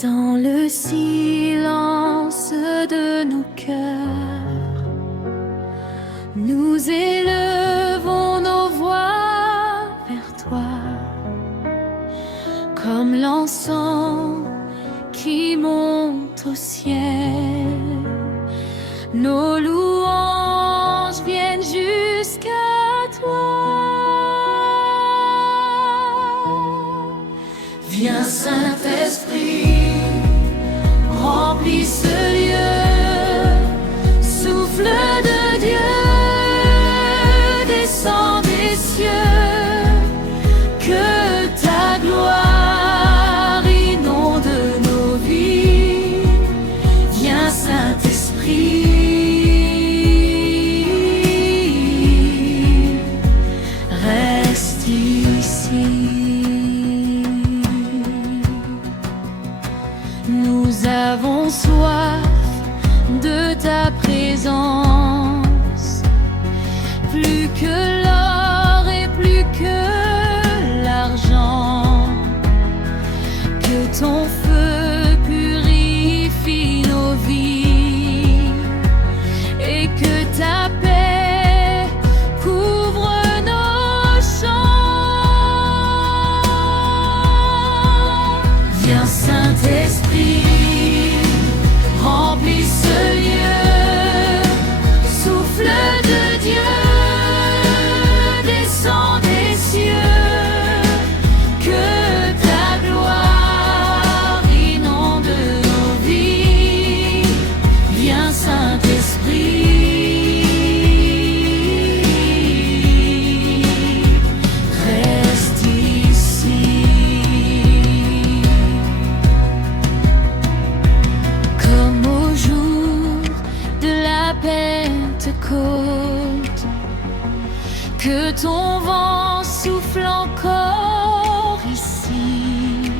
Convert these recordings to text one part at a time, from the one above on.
Dans le silence de nos cœurs, nous élevons nos voix vers toi, comme l'encens qui monte au ciel. Nos louanges viennent jusqu'à toi. Viens Saint-Esprit, remplis ce lieu, souffle de Dieu, descend des cieux, que ta gloire inonde nos vies. Viens Saint-Esprit, reste ici. Nous avons soif de ta présence, plus que l'or et plus que l'argent. Que ton feu purifie nos vies et que ta paix couvre nos champs. Viens Saint-Esprit, remplis ce lieu, souffle de Dieu, descend des cieux, que ta gloire inonde nos vies. Viens Saint-Esprit, reste ici. Comme au jour de la Pentecôte, que ton vent souffle encore ici,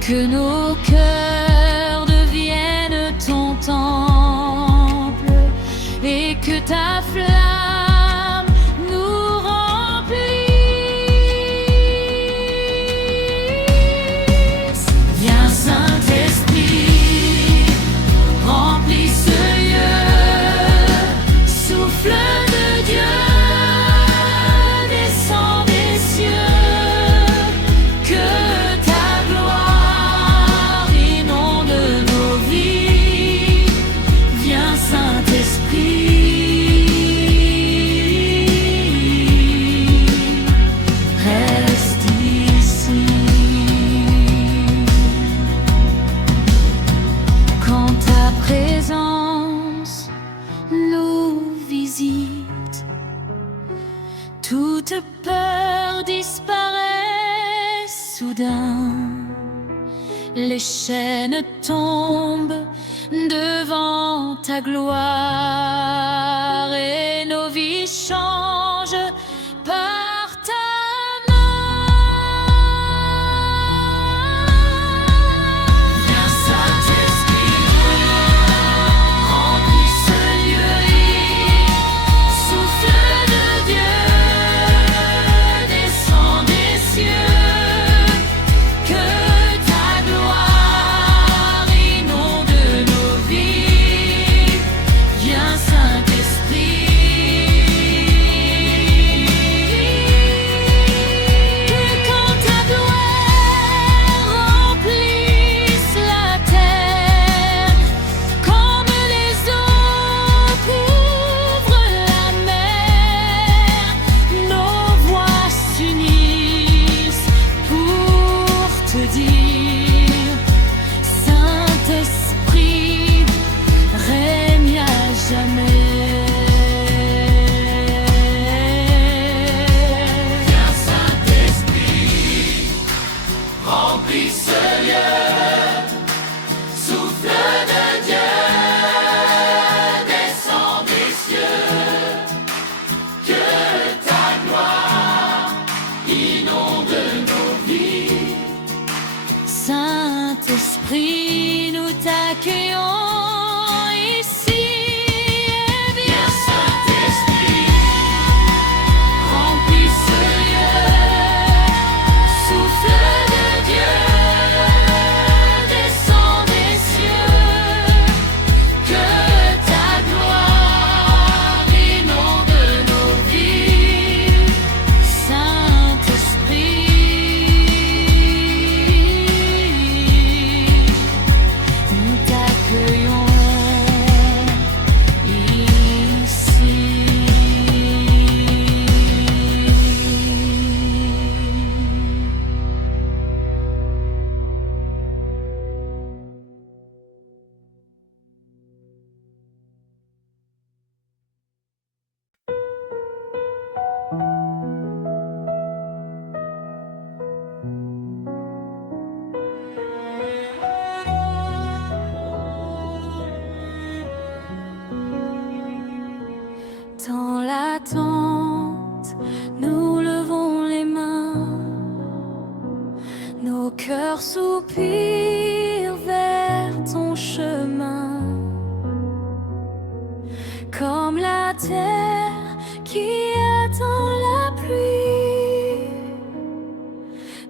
que nos cœurs deviennent ton temple et que ta flamme nous remplisse. Viens Saint-Esprit, remplis ce lieu, souffle de Dieu, descend des cieux, que ta gloire inonde nos vies. Viens Saint-Esprit, reste ici. Quand ta présence nous visite, toute peur disparaît soudain. Les chaînes tombent devant ta gloire et nos vies changent par ta main. Viens Saint-Esprit, remplis ce lieu, souffle de Dieu, descend des cieux, que ta gloire inonde nos vies. Viens Saint-Esprit, attente, nous levons les mains, nos cœurs soupirent vers ton chemin, comme la terre qui attend la pluie.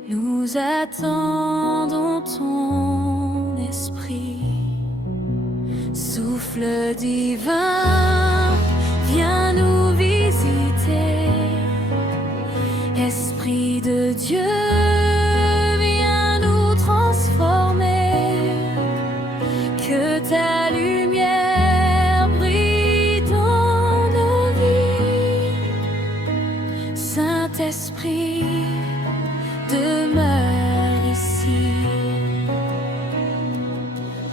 Nous attendons ton esprit, souffle divin, viens nous visiter. Esprit de Dieu, viens nous transformer. Que ta lumière brille dans nos vies. Saint-Esprit, demeure ici.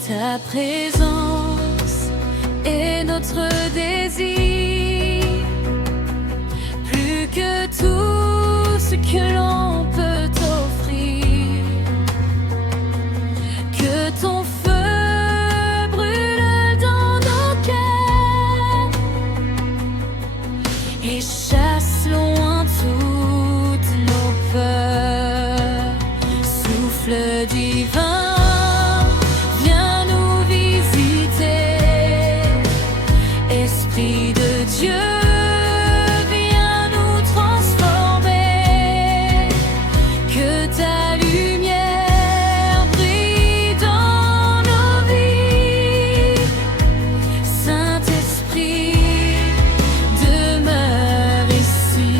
Ta présence est notre désir, plus que tout ce que l'on peut offrir. Que ton feu brûle dans nos cœurs et chasse loin toutes nos peurs. Souffle divin, viens nous visiter. Esprit de Dieu, viens nous transformer. Que ta lumière brille dans nos vies. Saint-Esprit, demeure ici.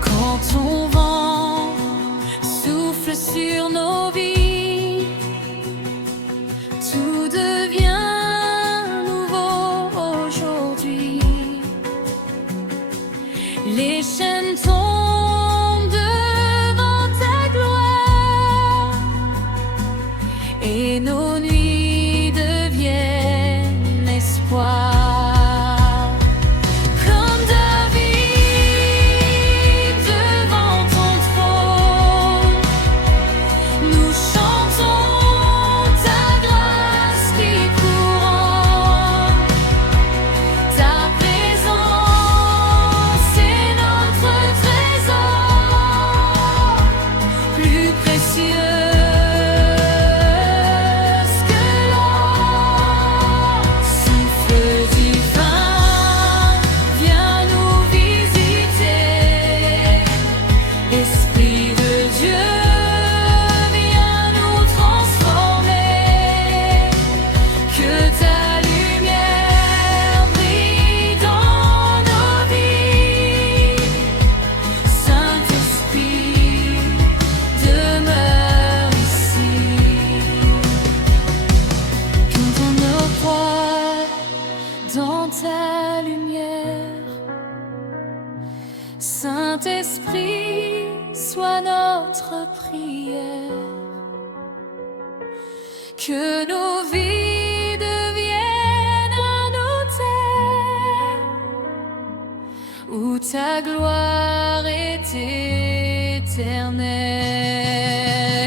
Quand ton vent souffle sur nos vies, tout devient nouveau aujourd'hui. Les chaînes tombent devant ta gloire et nos nuits deviennent espoir. Comme David devant ton trône, nous chantons ta grâce qui couronne. Ta présence est notre trésor, plus précieux que l'or. Souffle divin, viens nous visiter. Esprit de Dieu, viens nous transformer. Que ta lumière brille dans nos vies. Saint-Esprit, demeure ici. Quand on nous croit dans ta lumière, Saint-Esprit, sois notre prière. Que nos vies deviennent un autel où ta gloire est éternelle.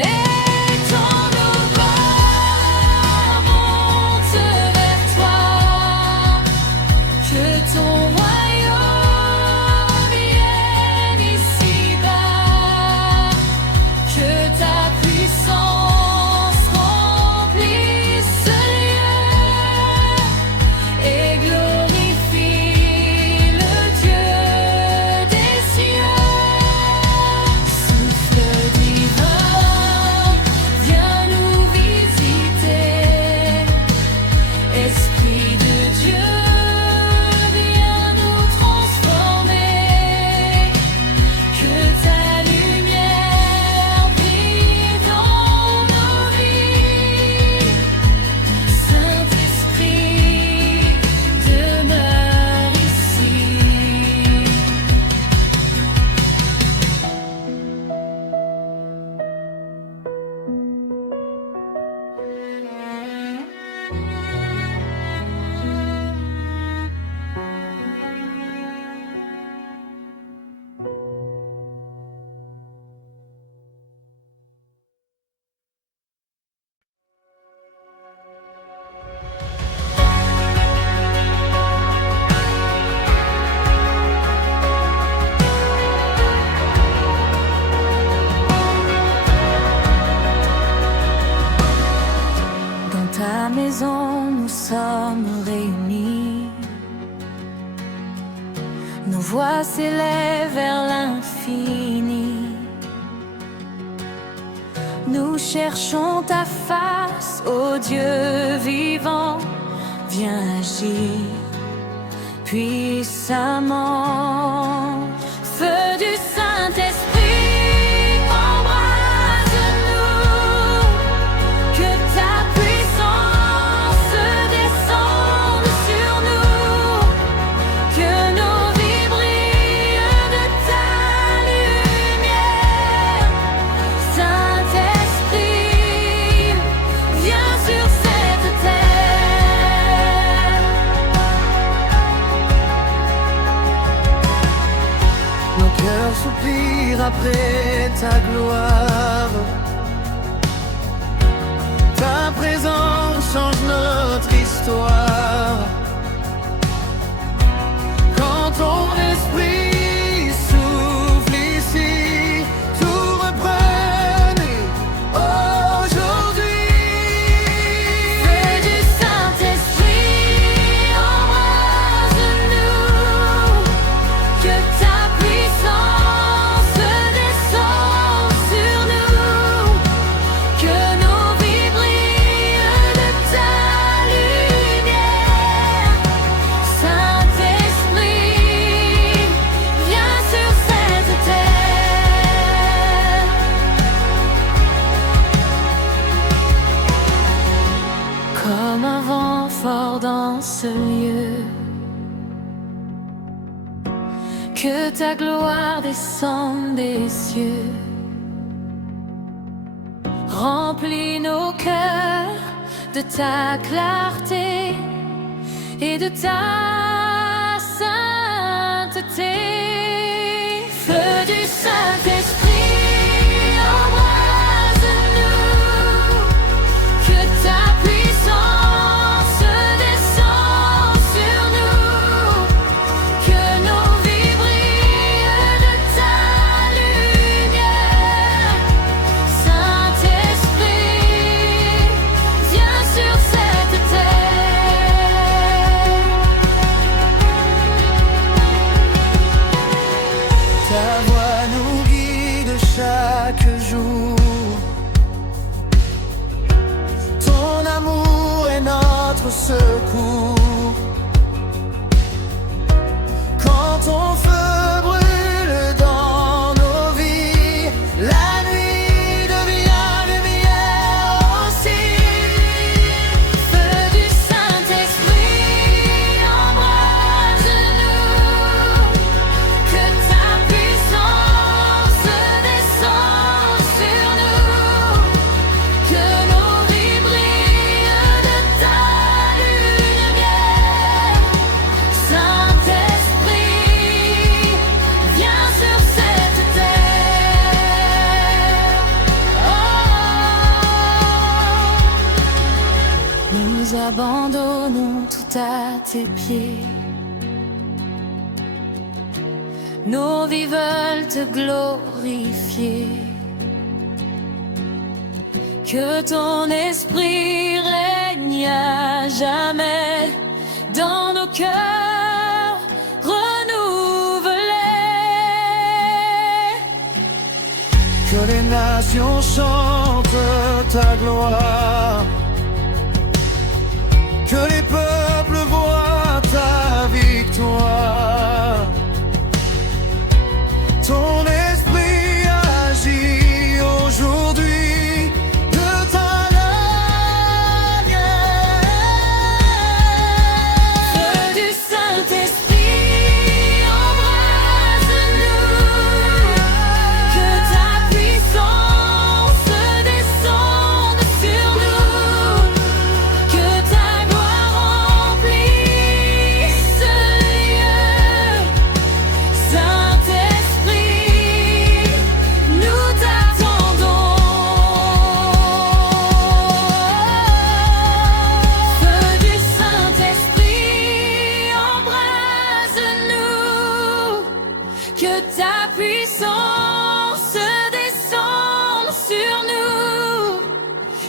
Et quand nos pas montent vers toi, que ton royaume vienne ici-bas. Que ta puissance remplisse ce lieu et glorifie le Dieu des cieux. Souffle divin, viens nous visiter. Esprit de Dieu, viens nous voix s'élève vers l'infini. Nous cherchons ta face, ô Dieu vivant, viens agir puissamment. Feu du Saint-Esprit, embrase-nous, que ta puissance descende sur nous, que nos vies brillent de ta lumière. Saint-Esprit, viens sur cette terre. Nos cœurs soupirent après ta gloire. Ta présence change notre histoire. Quand ton esprit souffle ici, tout reprenait aujourd'hui. Feu du Saint-Esprit, embrase-nous, que ta puissance descende sur nous, que nos vies brillent de ta lumière. Saint-Esprit, viens sur cette terre. Comme un vent fort dans ce lieu, que ta gloire descende des cieux, remplis nos cœurs de ta clarté et de ta sainteté. Feu du Saint-Esprit, embrase-nous, que ta puissance descende sur nous, que nos vies brillent de ta lumière. Saint-Esprit, viens sur cette terre. Ta voix nous guide chaque jour. Ton amour est notre secours. Quand ton feu brûle dans nos vies, la nuit devient lumière aussi. Feu du Saint-Esprit, embrase-nous, que ta puissance descende sur nous, que nos vies brillent de ta lumière. Saint-Esprit, viens sur cette terre. Nous abandonnons tout à tes pieds. Nos vies veulent te glorifier. Que ton esprit règne à jamais dans nos cœurs renouvelés. Que les nations chantent ta gloire. Que les peuples voient ta victoire. Ton esprit agit aujourd'hui de ta lumière. Feu du Saint-Esprit, embrase-nous, que ta puissance descende sur nous, que ta gloire remplisse ce lieu. Saint-Esprit, nous t'attendons. Feu du Saint-Esprit, embrase-nous, que ta puissance descende sur nous,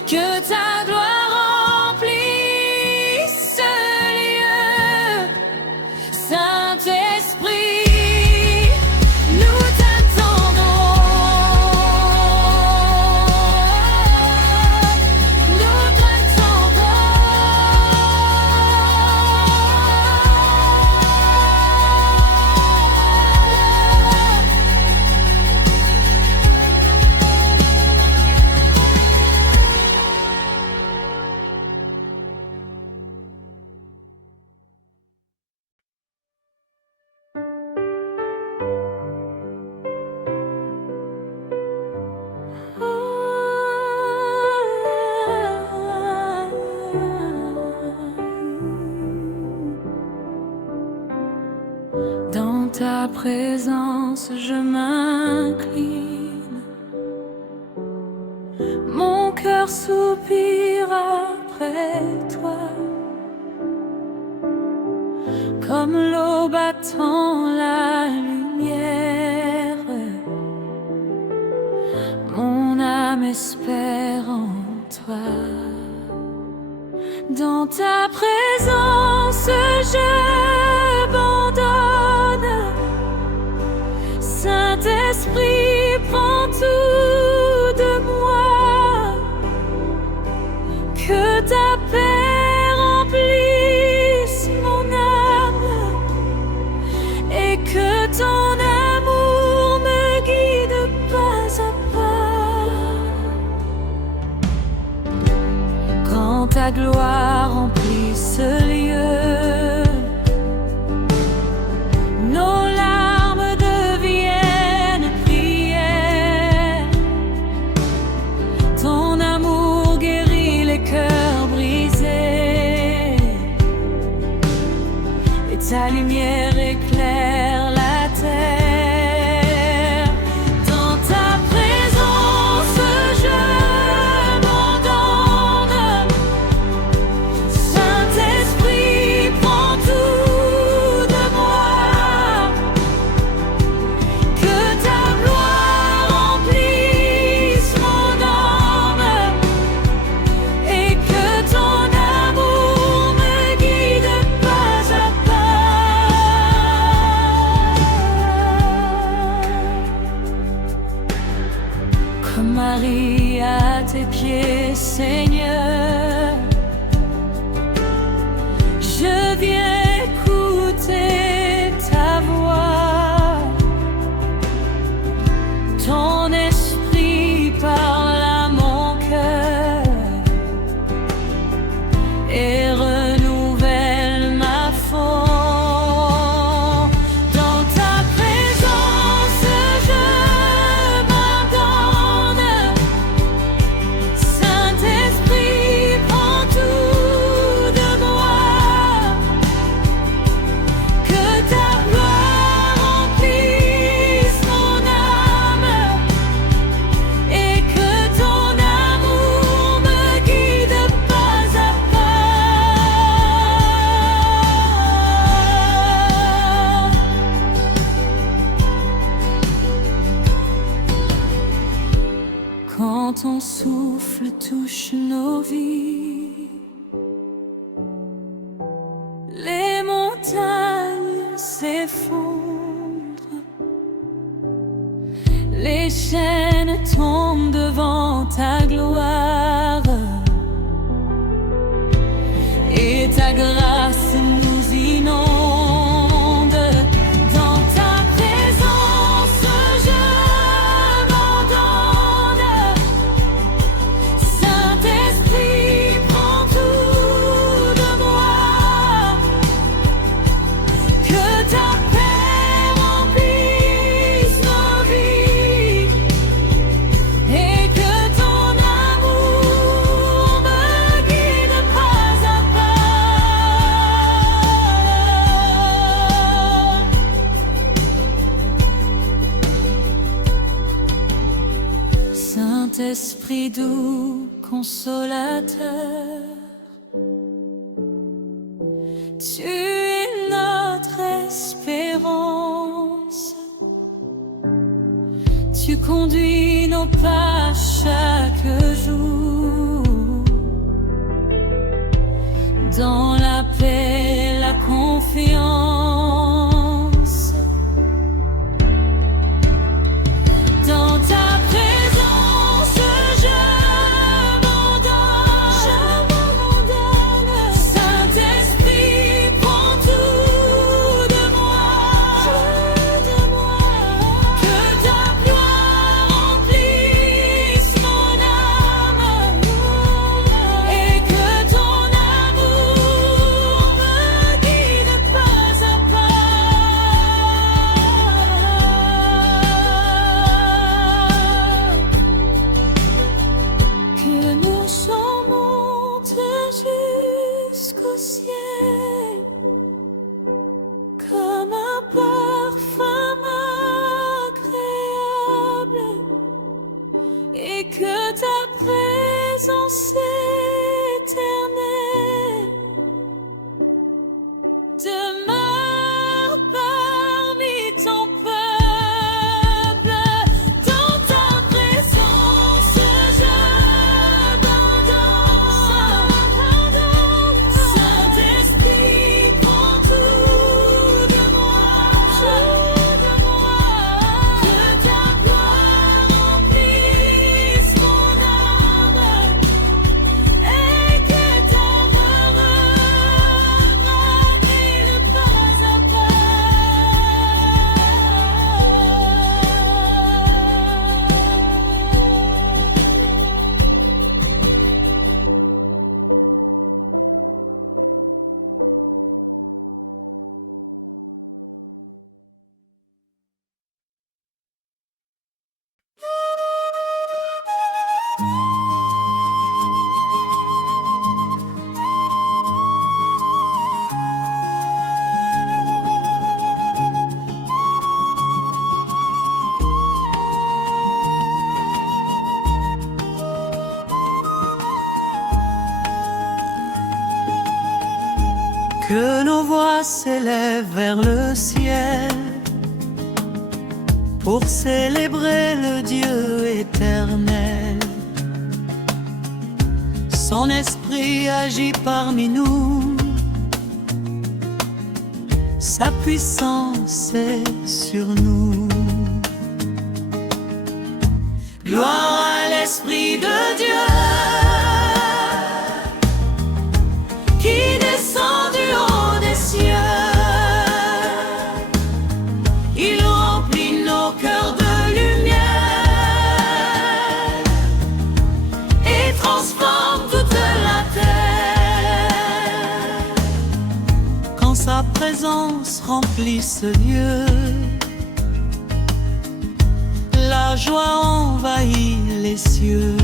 que ta gloire remplisse ce lieu. Saint-Esprit, Dans ta présence je m'incline, mon cœur soupire après toi, comme l'eau battant la lumière. Mon âme espère en toi. Dans ta présence j'abandonne. Saint-Esprit, prends tout de moi. Que ta paix remplisse mon âme et que ton amour me guide pas à pas. Quand ta gloire remplit ce lieu, nos larmes deviennent prières. Ton amour guérit les cœurs brisés et ta lumière éclaire la terre. Dans ta présence je m'abandonne. Saint-Esprit, prends tout de moi. Que ta gloire remplisse mon âme et que ton amour me guide pas à pas. Comme Marie à tes pieds, Seigneur, je viens écouter ta voix. Ton esprit parle à mon cœur et renouvelle ma foi. Dans ta présence je m'abandonne. Saint-Esprit, prends tout de moi. Que ta gloire remplisse mon âme et que ton amour me guide pas à pas. Quand ton souffle touche nos vies, les montagnes s'effondrent, les chaînes tombent devant ta gloire et ta grâce nous inonde. Dans ta présence je m'abandonne. Saint-Esprit, prends tout de moi. Que ta paix remplisse nos vies et que ton amour me guide pas à pas. Saint-Esprit doux, consolateur, tu es notre espérance. Tu conduis nos pas chaque jour dans la paix, la confiance. Dans ta présence je m'abandonne. Saint-Esprit, prends tout de moi. Que ta gloire remplisse mon âme et que ton amour s'élève vers le ciel pour célébrer le Dieu éternel. Son esprit agit parmi nous, sa puissance est sur nous. Gloire à l'Esprit de Dieu qui descend du haut des cieux. Il remplit nos cœurs de lumière et transforme toute la terre. Quand sa présence remplit ce lieu, la joie envahit les cieux.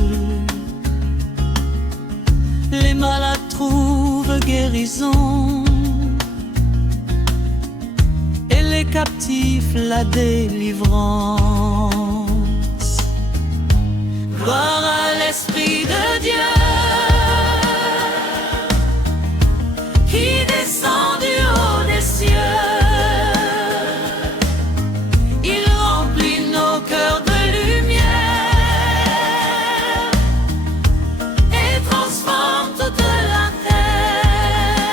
Les malades trouvent guérison et les captifs la délivrance. Gloire à l'Esprit de Dieu qui descend du haut des cieux. Il remplit nos cœurs de lumière et transforme toute la terre.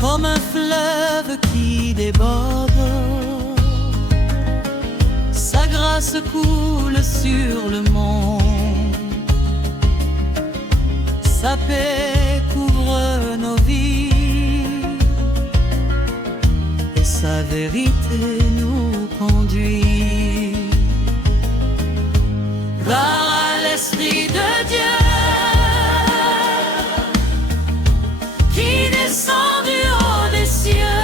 Comme un fleuve qui déborde, sa grâce coule sur le monde. Sa paix couvre nos vies et sa vérité nous conduit. Gloire à l'Esprit de Dieu qui descend du haut des cieux.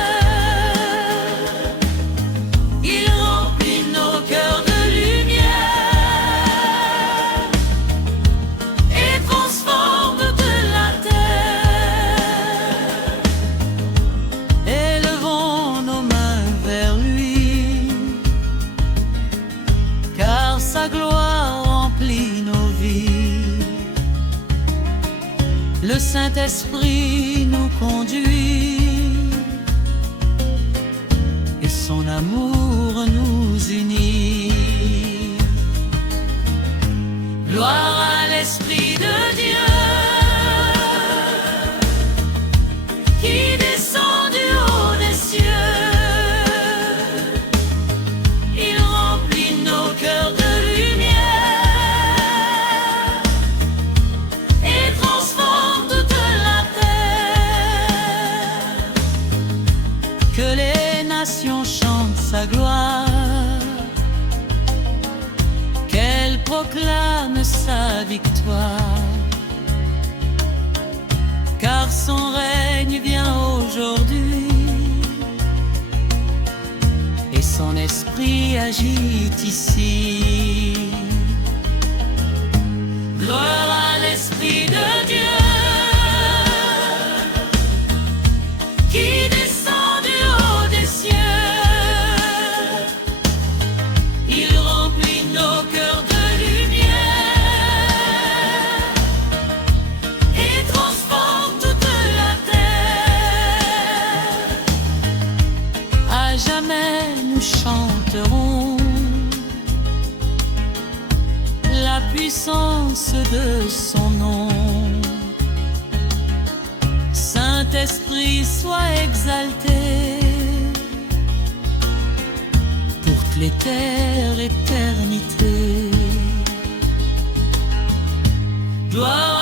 Il remplit nos cœurs de lumière et transforme toute la terre. Élevons nos mains vers lui, car sa gloire remplit nos vies. Le Saint-Esprit nous conduit et son amour nous unit. Gloire à l'Esprit de Dieu qui descend du haut des cieux. Il remplit nos cœurs de lumière et transforme toute la terre. Que les nations chantent sa gloire, qu'elles proclament sa victoire, car son règne vient aujourd'hui et son esprit agit ici. Gloire à l'Esprit de Dieu qui descend du haut des cieux. Il remplit nos cœurs de lumière et transforme toute la terre. À jamais nous chanterons la puissance de son nom. Saint-Esprit, sois exalté pour toute l'éternité. Gloire